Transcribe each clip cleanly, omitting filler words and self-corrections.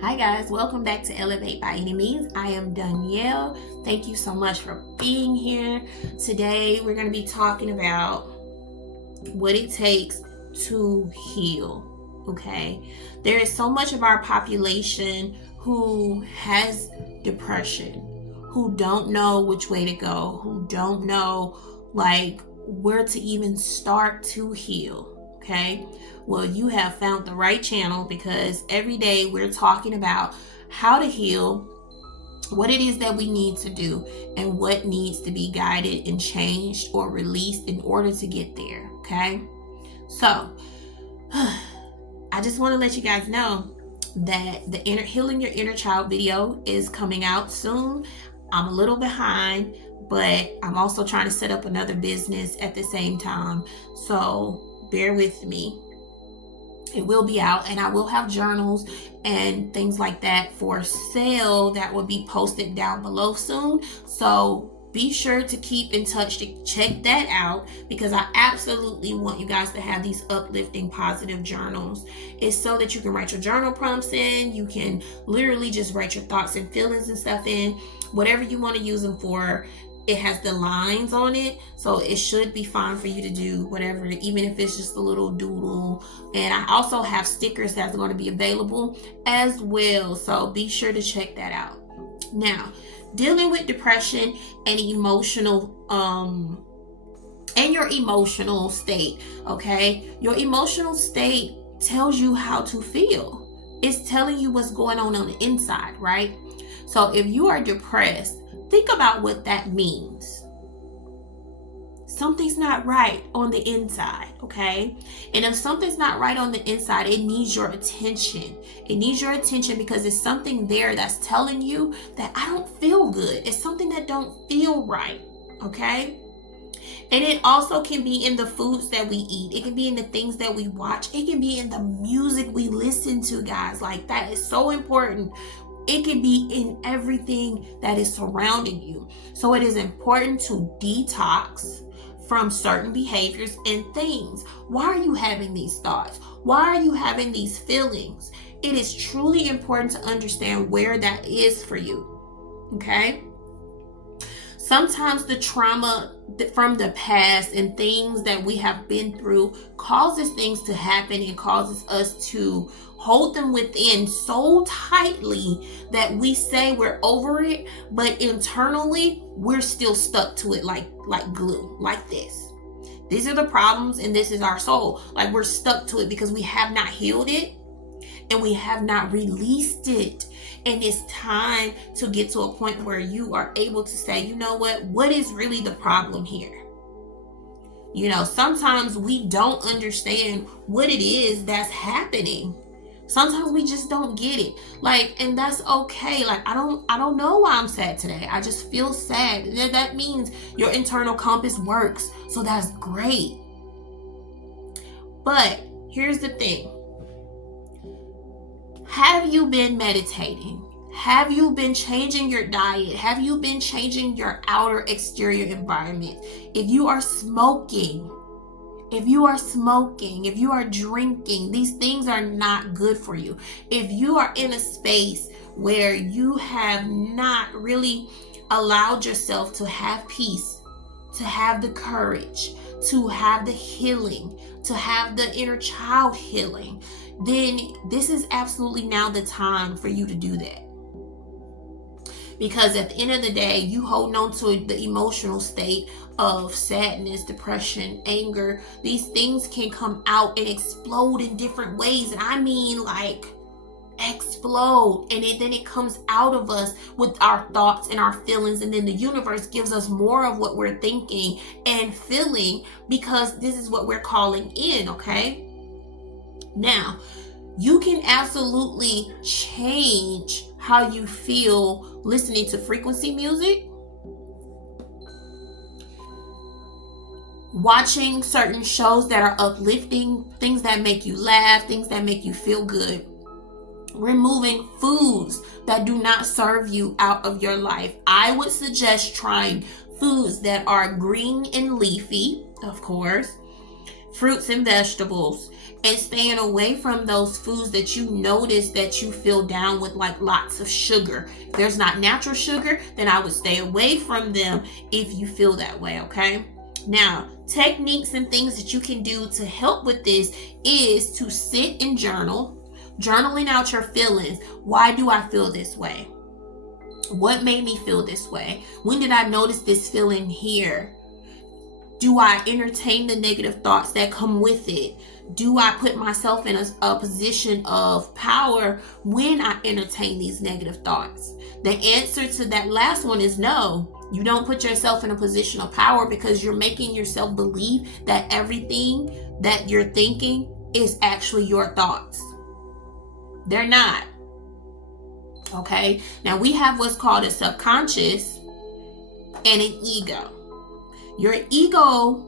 Hi guys, welcome back to Elevate by Any Means. I am Danielle. Thank you so much for being here. Today we're going to be talking about what it takes to heal. Okay, there is so much of our population who has depression, who don't know which way to go, who don't know where to even start to heal. Okay, well, you have found the right channel because every day we're talking about how to heal, what it is that we need to do, and what needs to be guided and changed or released in order to get there. Okay, so I just want to let you guys know that the Healing Your Inner Child video is coming out soon. I'm a little behind, but I'm also trying to set up another business at the same time. So bear with me. It will be out, and I will have journals and things like that for sale that will be posted down below soon. So be sure to keep in touch to check that out, because I absolutely want you guys to have these uplifting positive journals. It's so that you can write your journal prompts in. You can literally just write your thoughts and feelings and stuff in, whatever you want to use them for. It has the lines on it, so it should be fine for you to do whatever, even if it's just a little doodle. And I also have stickers that's going to be available as well, so be sure to check that out. Now, dealing with depression and your emotional state, okay? Your emotional state tells you how to feel. It's telling you what's going on the inside, right? So if you are depressed, think about what that means. Something's not right on the inside, okay? And if something's not right on the inside, it needs your attention. It needs your attention because it's something there that's telling you that I don't feel good. It's something that don't feel right, okay? And it also can be in the foods that we eat. It can be in the things that we watch. It can be in the music we listen to, guys. Like, that is so important. It can be in everything that is surrounding you. So it is important to detox from certain behaviors and things. Why are you having these thoughts? Why are you having these feelings? It is truly important to understand where that is for you. Okay? Sometimes the trauma from the past and things that we have been through causes things to happen and causes us to hold them within so tightly that we say we're over it, but internally we're still stuck to it like glue, like this. These are the problems and this is our soul. Like, we're stuck to it because we have not healed it and we have not released it. And it's time to get to a point where you are able to say, you know what is really the problem here? You know, sometimes we don't understand what it is that's happening. Sometimes we just don't get it. And that's okay. I don't know why I'm sad today. I just feel sad. That means your internal compass works. So that's great. But here's the thing. Have you been meditating? Have you been changing your diet? Have you been changing your outer exterior environment? If you are smoking, if you are drinking, these things are not good for you. If you are in a space where you have not really allowed yourself to have peace, to have the courage, to have the healing, to have the inner child healing, then this is absolutely now the time for you to do that. Because at the end of the day, you holding on to the emotional state of sadness, depression, anger. These things can come out and explode in different ways. And I mean, explode. And then it comes out of us with our thoughts and our feelings. And then the universe gives us more of what we're thinking and feeling, because this is what we're calling in, okay? Now, you can absolutely change how you feel listening to frequency music, watching certain shows that are uplifting, things that make you laugh, things that make you feel good, removing foods that do not serve you out of your life. I would suggest trying foods that are green and leafy, of course, fruits and vegetables, and staying away from those foods that you notice that you feel down with, like lots of sugar. If there's not natural sugar, then I would stay away from them if you feel that way, okay? Now, techniques and things that you can do to help with this is to sit and journal, journaling out your feelings. Why do I feel this way? What made me feel this way? When did I notice this feeling here? Do I entertain the negative thoughts that come with it? Do I put myself in a position of power when I entertain these negative thoughts? The answer to that last one is no. You don't put yourself in a position of power, because you're making yourself believe that everything that you're thinking is actually your thoughts. They're not. Okay? Now we have what's called a subconscious and an ego. Your ego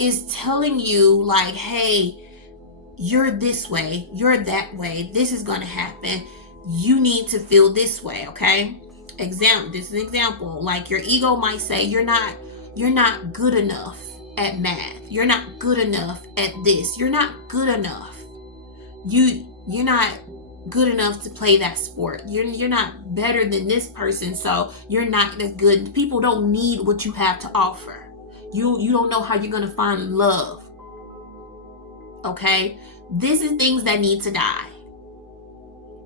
is telling you like, hey, you're this way, you're that way, this is going to happen. You need to feel this way, okay? This is an example. Like your ego might say, you're not good enough at math. You're not good enough at this. You're not good enough. You're not good enough to play that sport. You're not better than this person, so you're not as good. People don't need what you have to offer. You don't know how you're going to find love. Okay? This is things that need to die.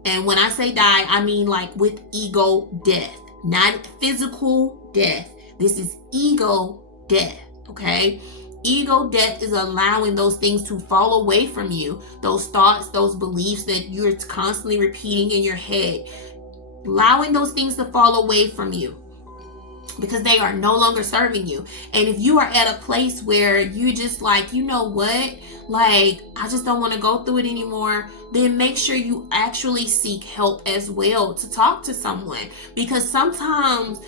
And when I say die, I mean like with ego death, not physical death. This is ego death, okay? Ego death is allowing those things to fall away from you, those thoughts, those beliefs that you're constantly repeating in your head, allowing those things to fall away from you, because they are no longer serving you. And if you are at a place where you just like, you know what, like I just don't want to go through it anymore, then make sure you actually seek help as well, to talk to someone, because sometimes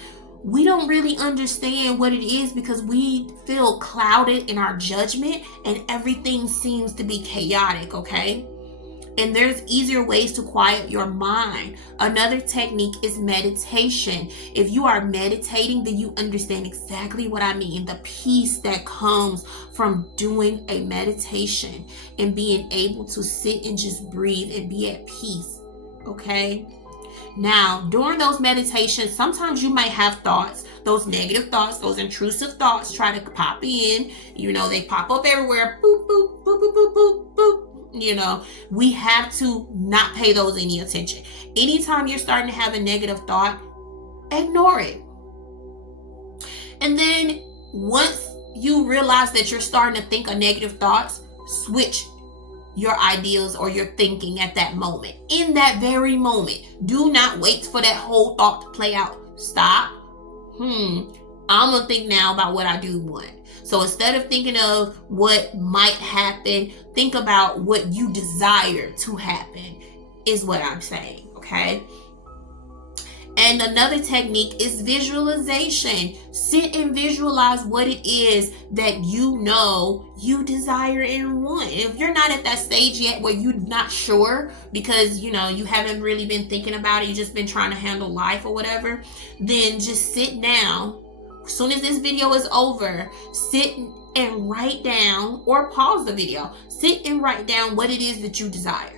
we don't really understand what it is, because we feel clouded in our judgment and everything seems to be chaotic, okay? And there's easier ways to quiet your mind. Another technique is meditation. If you are meditating, then you understand exactly what I mean. The peace that comes from doing a meditation and being able to sit and just breathe and be at peace. Okay? Now, during those meditations, sometimes you might have thoughts, those negative thoughts, those intrusive thoughts try to pop in. You know, they pop up everywhere. Boop, boop, boop, boop, boop, boop, boop. You know, we have to not pay those any attention. Anytime you're starting to have a negative thought, ignore it. And then once you realize that you're starting to think of negative thoughts, switch your ideas or your thinking at that moment. In that very moment. Do not wait for that whole thought to play out. Stop. I'm going to think now about what I do want. So instead of thinking of what might happen, think about what you desire to happen, is what I'm saying, okay? And another technique is visualization. Sit and visualize what it is that you know you desire and want. If you're not at that stage yet where you're not sure because, you know, you haven't really been thinking about it, you've just been trying to handle life or whatever, then just sit down. As soon as this video is over, sit and write down, or pause the video. Sit and write down what it is that you desire.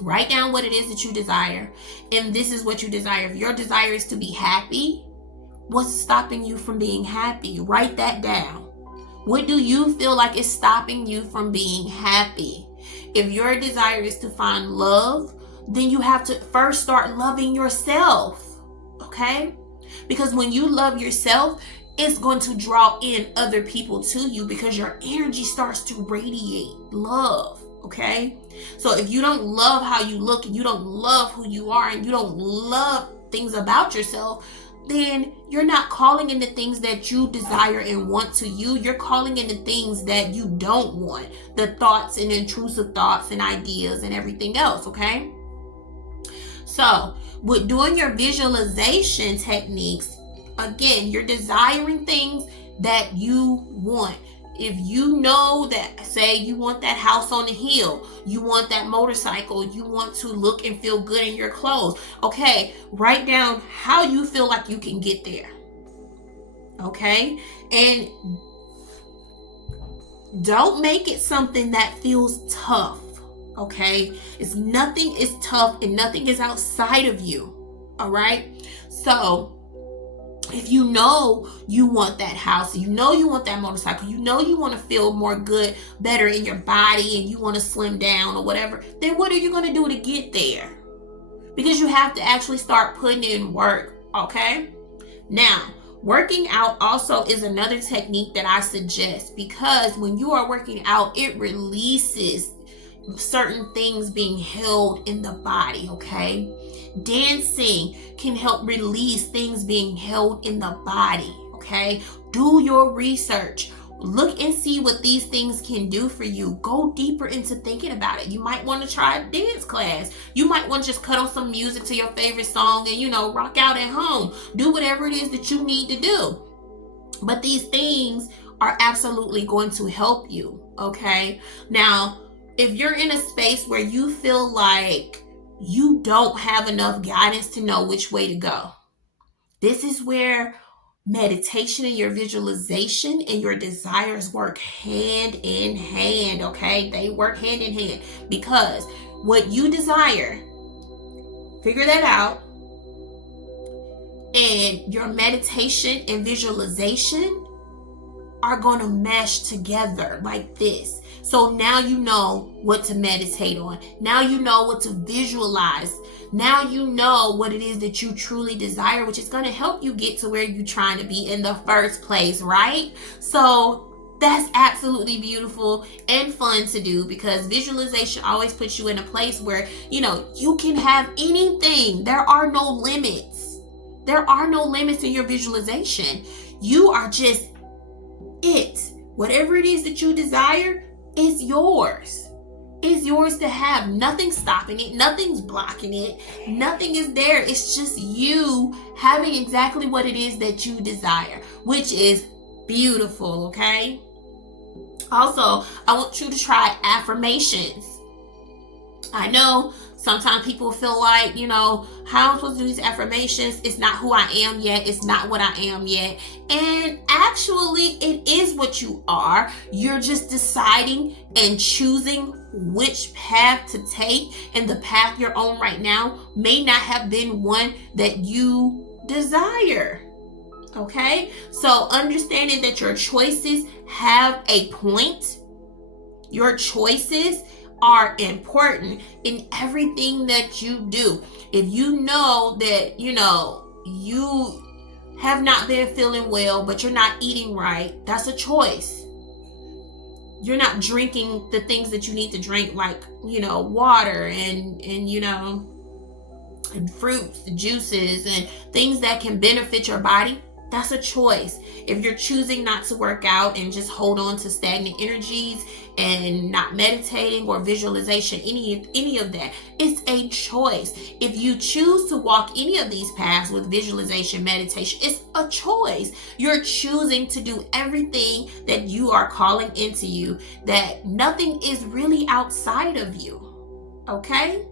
Write down what it is that you desire. And this is what you desire. If your desire is to be happy, what's stopping you from being happy? Write that down. What do you feel like is stopping you from being happy? If your desire is to find love, then you have to first start loving yourself. Okay? Because when you love yourself, it's going to draw in other people to you, because your energy starts to radiate love. Okay? So if you don't love how you look, and you don't love who you are, and you don't love things about yourself, then you're not calling in the things that you desire and want to you. You're calling in the things that you don't want. The thoughts and intrusive thoughts and ideas and everything else, okay? So with doing your visualization techniques, again, you're desiring things that you want. If you know that, say you want that house on the hill, you want that motorcycle, you want to look and feel good in your clothes, okay, write down how you feel like you can get there. Okay? And Don't make it something that feels tough. Okay? It's nothing is tough and nothing is outside of you. All right? So, if you know you want that house, you know you want that motorcycle, you know you want to feel more good, better in your body, and you want to slim down or whatever, then what are you going to do to get there? Because you have to actually start putting in work, okay? Now, working out also is another technique that I suggest, because when you are working out, it releases certain things being held in the body, okay? Dancing can help release things being held in the body, okay? Do your research. Look and see what these things can do for you. Go deeper into thinking about it. You might want to try a dance class. You might want to just cut on some music to your favorite song and, rock out at home. Do whatever it is that you need to do. But these things are absolutely going to help you, okay? Now, if you're in a space where you feel like you don't have enough guidance to know which way to go, this is where meditation and your visualization and your desires work hand in hand, okay? They work hand in hand, because what you desire, figure that out, and your meditation and visualization are going to mesh together like this. So now you know what to meditate on. Now you know what to visualize. Now you know what it is that you truly desire, which is going to help you get to where you're trying to be in the first place, right? So that's absolutely beautiful and fun to do, because visualization always puts you in a place where, you can have anything. There are no limits. There are no limits in your visualization. You are just it. Whatever it is that you desire is yours. Is yours to have. Nothing's stopping it. Nothing's blocking it. Nothing is there. It's just you having exactly what it is that you desire, which is beautiful, okay? Also, I want you to try affirmations. I know sometimes people feel like, how am I supposed to do these affirmations? It's not who I am yet. It's not what I am yet. And actually, it is what you are. You're just deciding and choosing which path to take. And the path you're on right now may not have been one that you desire. Okay? So understanding that your choices have a point. Your choices are important in everything that you do. If you know that, you have not been feeling well, but you're not eating right, that's a choice. You're not drinking the things that you need to drink, like, water and fruits, juices, and things that can benefit your body. That's a choice. If you're choosing not to work out and just hold on to stagnant energies and not meditating or visualization, any of that, it's a choice. If you choose to walk any of these paths with visualization, meditation, it's a choice. You're choosing to do everything that you are calling into you, that nothing is really outside of you. Okay?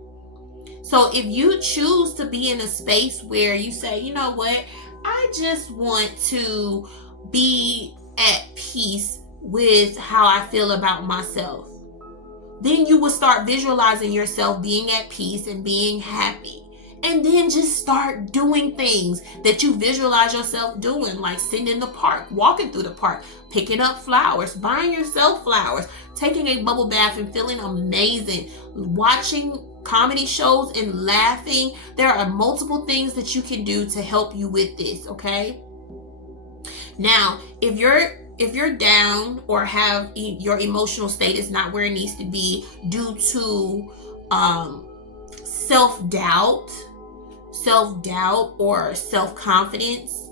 So if you choose to be in a space where you say, you know what, I just want to be at peace with how I feel about myself, then you will start visualizing yourself being at peace and being happy. And then just start doing things that you visualize yourself doing, like sitting in the park, walking through the park, picking up flowers, buying yourself flowers, taking a bubble bath and feeling amazing, watching comedy shows and laughing. There are multiple things that you can do to help you with this, okay? Now, if you're down or have your emotional state is not where it needs to be due to self-doubt or self-confidence,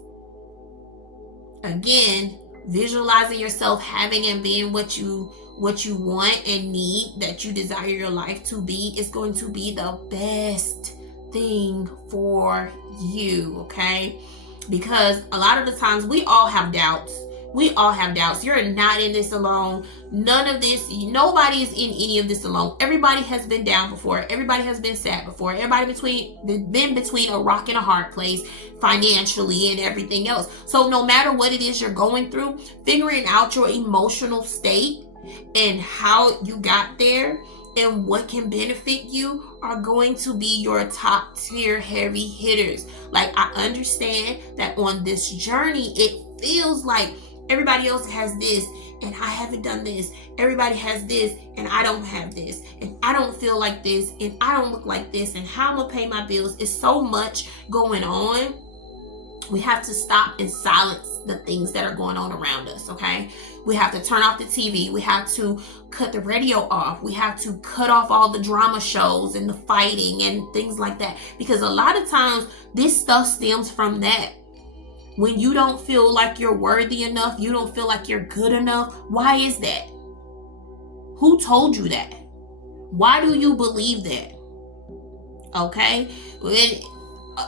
again, visualizing yourself having and being what you want and need, that you desire your life to be, is going to be the best thing for you, okay? Because a lot of the times we all have doubts. You're not in this alone. None of this, nobody is in any of this alone. Everybody has been down before. Everybody has been sad before. Everybody been between a rock and a hard place financially and everything else. So no matter what it is you're going through, figuring out your emotional state and how you got there and what can benefit you are going to be your top tier heavy hitters. Like, I understand that on this journey, it feels like everybody else has this and I haven't done this. Everybody has this and I don't have this. And I don't feel like this and I don't look like this. And how I'm going to pay my bills. It's so much going on. We have to stop and silence the things that are going on around us, okay? We have to turn off the TV. We have to cut the radio off. We have to cut off all the drama shows and the fighting and things like that. Because a lot of times this stuff stems from that. When you don't feel like you're worthy enough, you don't feel like you're good enough. Why is that? Who told you that? Why do you believe that? Okay?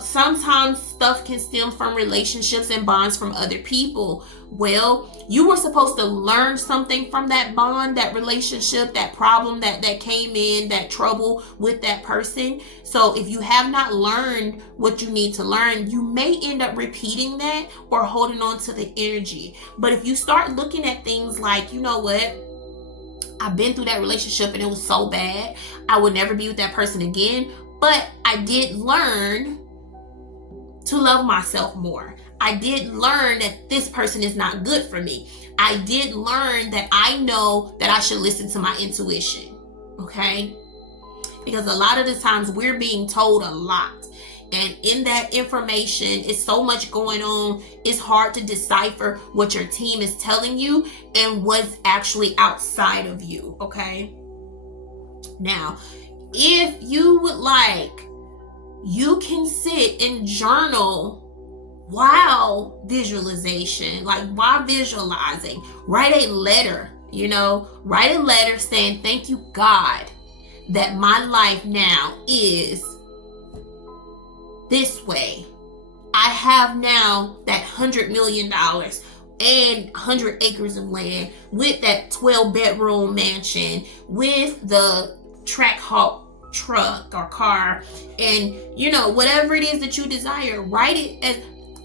Sometimes stuff can stem from relationships and bonds from other people. Well, you were supposed to learn something from that bond, that relationship, that problem that came in, that trouble with that person. So if you have not learned what you need to learn, you may end up repeating that or holding on to the energy. But if you start looking at things like, you know what? I've been through that relationship and it was so bad. I would never be with that person again. But I did learn to love myself more. I did learn that this person is not good for me. I did learn that I know that I should listen to my intuition. Okay? Because a lot of the times we're being told a lot. And in that information, it's so much going on. It's hard to decipher what your team is telling you and what's actually outside of you. Okay? Now, if you would like, you can sit and journal while visualization, like while visualizing. Write a letter, write a letter saying, thank you, God, that my life now is this way. I have now that $100 million and 100 acres of land with that 12-bedroom mansion with the Trackhawk truck or car, and whatever it is that you desire, write it as,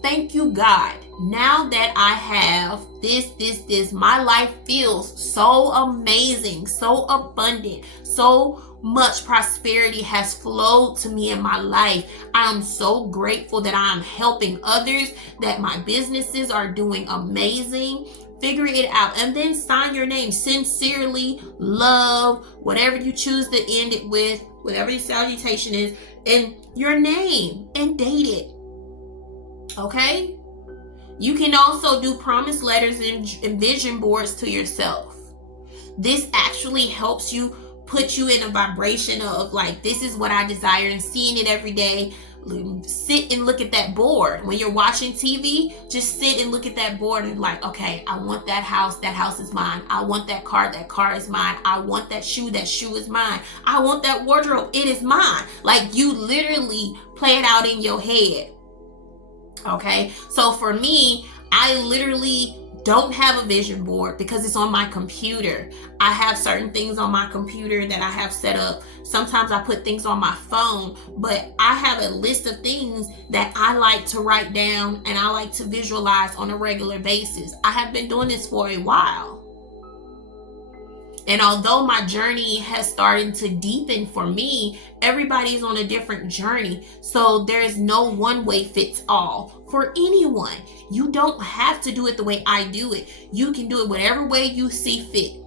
thank you, God, now that I have this, my life feels so amazing, so abundant, so much prosperity has flowed to me in my life. I am so grateful that I am helping others, that my businesses are doing amazing. Figure it out and then sign your name. Sincerely, love, whatever you choose to end it with, whatever your salutation is, and your name, and date it. Okay? You can also do promise letters and vision boards to yourself. This actually helps you put you in a vibration of like, this is what I desire, and seeing it every day. Sit and look at that board. When you're watching TV, just sit and look at that board and like, okay, I want that house is mine. I want that car is mine. I want that shoe is mine. I want that wardrobe, it is mine. Like, you literally play it out in your head. Okay, so for me, I literally don't have a vision board because it's on my computer. I have certain things on my computer that I have set up. Sometimes I put things on my phone, but I have a list of things that I like to write down and I like to visualize on a regular basis. I have been doing this for a while. And although my journey has started to deepen for me, everybody's on a different journey. So there's no one way fits all for anyone. You don't have to do it the way I do it. You can do it whatever way you see fit.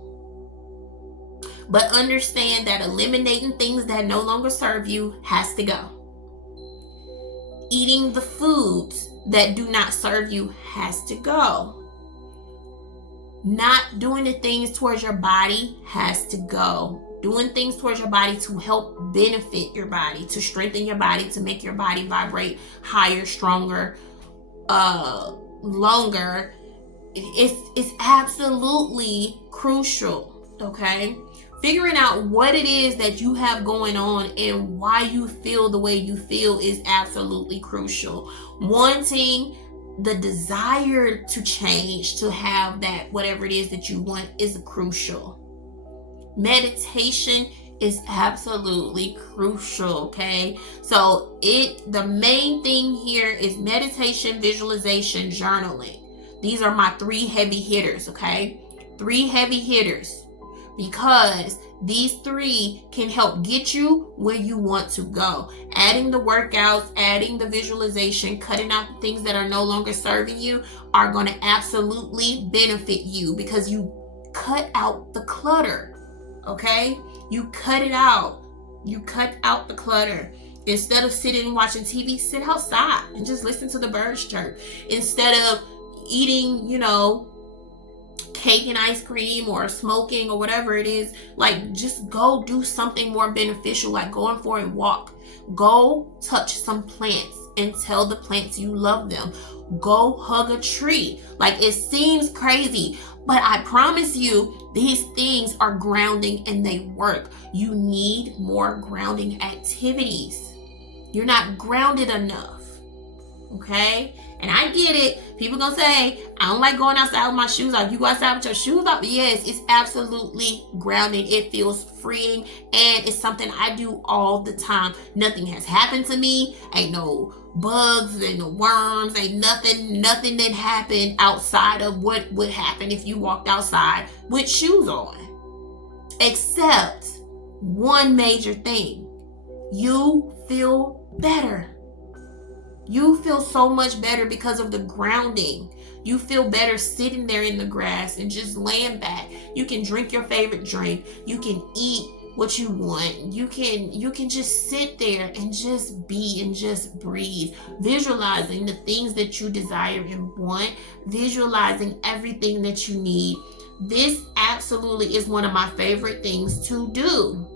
But understand that eliminating things that no longer serve you has to go. Eating the foods that do not serve you has to go. Not doing the things towards your body has to go. Doing things towards your body to help benefit your body, to strengthen your body, to make your body vibrate higher, stronger, longer. It's absolutely crucial, okay? Figuring out what it is that you have going on and why you feel the way you feel is absolutely crucial. Wanting the desire to change, to have that whatever it is that you want, is crucial. Meditation is absolutely crucial, okay? So the main thing here is meditation, visualization, journaling. These are my 3 heavy hitters, okay? 3 heavy hitters. because these 3 can help get you where you want to go. Adding the workouts, adding the visualization, cutting out the things that are no longer serving you are going to absolutely benefit you because you cut out the clutter. Okay? You cut it out. You cut out the clutter. Instead of sitting and watching TV, sit outside and just listen to the birds chirp. Instead of eating, cake and ice cream or smoking or whatever it is, like just go do something more beneficial, like going for a walk. Go touch some plants and tell the plants you love them. Go hug a tree. Like, it seems crazy, but I promise you, these things are grounding and they work. You need more grounding activities. You're not grounded enough. Okay? And I get it. People gonna say, I don't like going outside with my shoes off. You go outside with your shoes off? Yes, it's absolutely grounding. It feels freeing, and it's something I do all the time. Nothing has happened to me. Ain't no bugs, ain't no worms, ain't nothing that happened outside of what would happen if you walked outside with shoes on. Except one major thing. You feel better. You feel so much better because of the grounding. You feel better sitting there in the grass and just laying back. You can drink your favorite drink. You can eat what you want. You can just sit there and just be and just breathe. Visualizing the things that you desire and want. Visualizing everything that you need. This absolutely is one of my favorite things to do.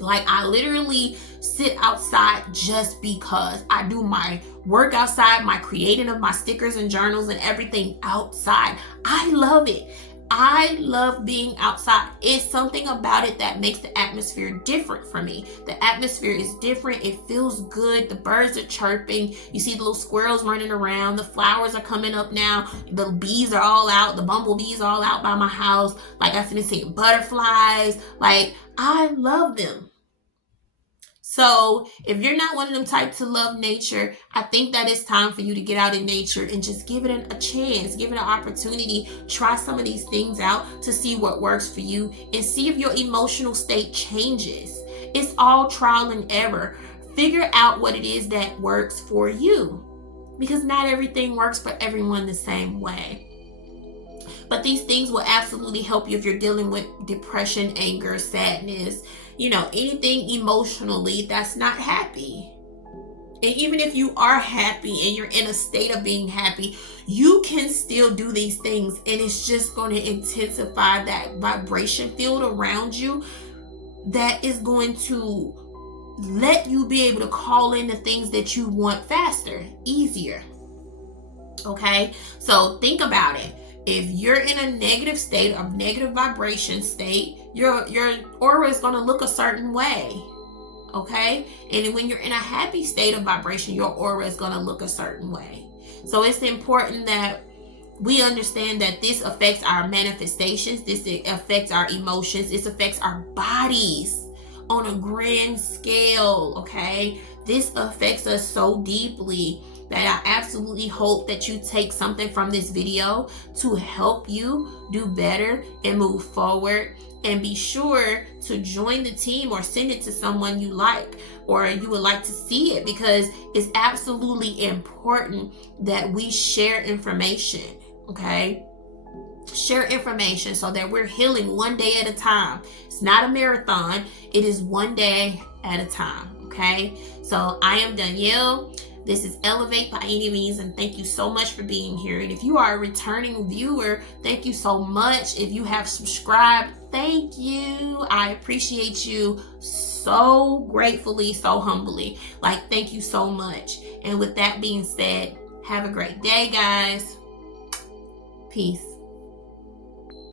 Like, I literally sit outside just because. I do my work outside, my creating of my stickers and journals and everything outside. I love it. I love being outside. It's something about it that makes the atmosphere different for me. The atmosphere is different. It feels good. The birds are chirping. You see the little squirrels running around. The flowers are coming up now. The bees are all out. The bumblebees are all out by my house. Like, I've been seeing butterflies. Like, I love them. So if you're not one of them types to love nature, I think that it's time for you to get out in nature and just give it a chance, give it an opportunity. Try some of these things out to see what works for you and see if your emotional state changes. It's all trial and error. Figure out what it is that works for you, because not everything works for everyone the same way. But these things will absolutely help you if you're dealing with depression, anger, sadness, anything emotionally that's not happy. And even if you are happy and you're in a state of being happy, you can still do these things, and it's just going to intensify that vibration field around you that is going to let you be able to call in the things that you want faster, easier. Okay? So think about it. If you're in a negative state, a negative vibration state, your aura is going to look a certain way. Okay? And when you're in a happy state of vibration, your aura is going to look a certain way. So it's important that we understand that this affects our manifestations. This affects our emotions. This affects our bodies on a grand scale. Okay? This affects us so deeply that I absolutely hope that you take something from this video to help you do better and move forward. And be sure to join the team or send it to someone you like or you would like to see it, because it's absolutely important that we share information. Okay? Share information so that we're healing one day at a time. It's not a marathon. It is one day at a time. Okay? So I am Danielle. This is Elevate by Any Means, and thank you so much for being here. And if you are a returning viewer, thank you so much. If you have subscribed, thank you. I appreciate you so gratefully, so humbly. Like, thank you so much. And with that being said, have a great day, guys. Peace.